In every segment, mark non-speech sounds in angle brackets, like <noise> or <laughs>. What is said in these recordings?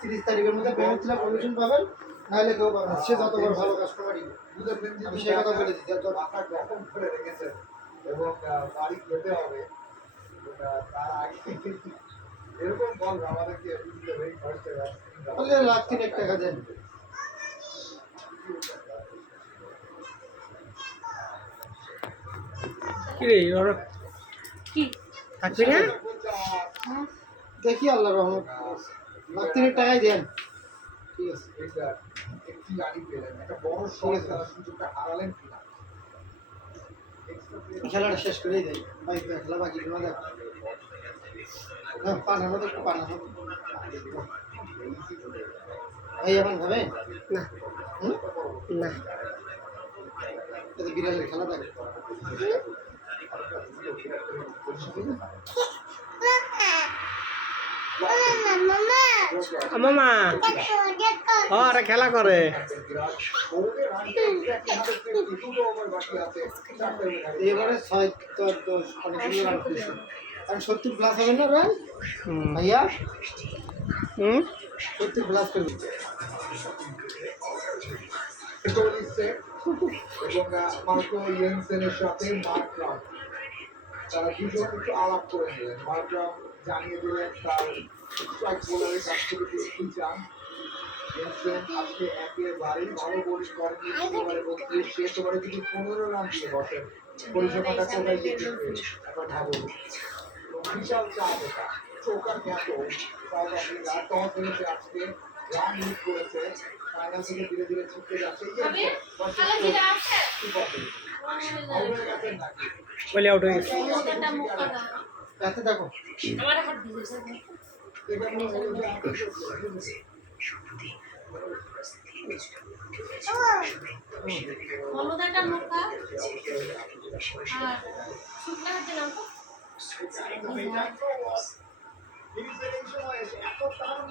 তিরিশ তারিখের মধ্যে পাবেন নাহলে কেউ পাবেন সে কাস্টমারই আমি সেই কথা বলে দিচ্ছি করে রেখেছেন এবং বাড়ি যেতে হবে তার আগে এরকম বল আমাদেরকে বুঝতে হবে ফার্স্ট বললে টাকা দেন কি ওরা কি? থাকবি না? দেখি আল্লাহ রহমত। লাখ টাকাই দেন। ঠিক আছে। খেলাটা শেষ করেই দেয়। বাইক খেলা বাকি খেলা দেখ। না পানানো তো একটু পানানো ভাই এখন খাবে না। না। বিড়ালের খেলা দেখ মামা। ও ওরা খেলা করে। এবারে ছয় দশ সত্তর প্লাস হবে না ভাইয়া? হুম? সত্তর প্লাস করবে। কোহলি set এবং আহ, মার্কো ইয়েনসেনের সাথে মার্ক তারা দুজন একটু আলাপ করে নিলেন মার্ক জানিয়ে দিলেন তার স্ট্রাইক বোলারের কাছ থেকে তিনি কি চান আজকে একেবারেই ভালো বোলিং করেনি একেবারে বত্রিশ শেষ ওভারে যদি পনেরো রান দিয়ে বসেন পরিষেবাটা কোথায় গিয়ে? একবার ভাবুন বিশাল চাপ এটা। চৌকার খ্যাত। সাউথ আফ্রিকা হেরেছে আজকে রান লিড করেছে ফাইনাল থেকে ধীরে ধীরে ছুটতে যাচ্ছে। Jansen versus super ten. Out হয়ে গেছেন নাকি? বলে আউট হয়ে গেছে। দেখো। মুখা আর শুকনা হাতে নাও তো। সময় এত দারুণ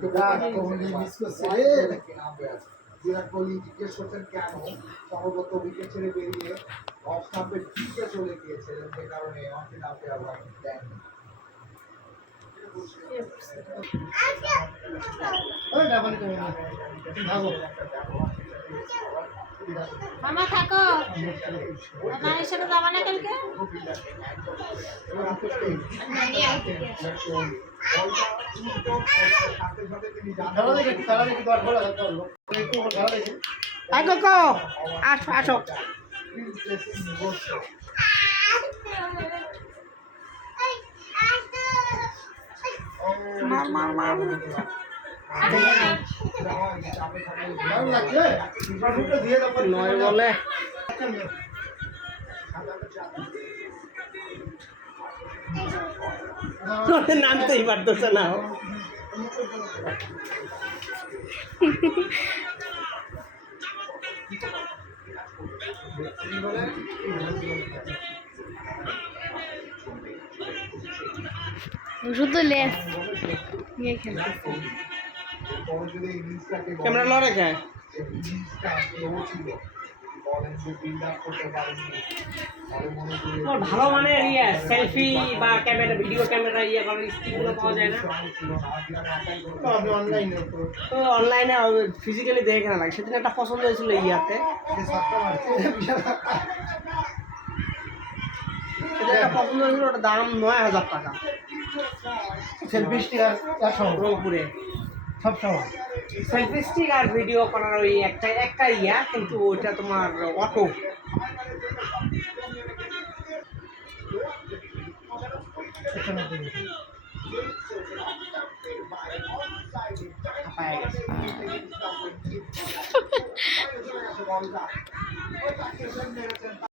বিরাট কোহলি করছে আছে? বিরাট কোহলি জিজ্ঞেস করছেন কেন? সম্ভবত উইকেট ছেড়ে বেরিয়ে অফ স্টাম্পের দিকে চলে গিয়েছিলেন যে কারণে অন্তিম আম্পায়ার ভাগো। মামা থাকো। মায়ের সাথে যাবা না কালকে। খেলা আসো আসো। মার মার মার নয় বলে। নামতেই পারতেছে না। শুধু লেস নিয়ে ক্যামেরা লড়ে খায় ভালো মানে ইয়ে সেলফি বা ক্যামেরা ভিডিও ক্যামেরা ইয়ে করার স্টিকগুলো পাওয়া যায় না। আপনি অনলাইনে তো অনলাইনে ফিজিক্যালি দেখে কেনা লাগে। সেদিন একটা পছন্দ হয়েছিল ইয়াতে। সেদিন একটা পছন্দ হয়েছিল ওটা দাম নয় হাজার টাকা। সেলফি স্টিকার চারশো। সব সময় সেলফি স্টিক আর ভিডিও করার ওই একটা একটা ইয়া কিন্তু ওইটা তোমার অটো হাঁপায় গেছে। <laughs>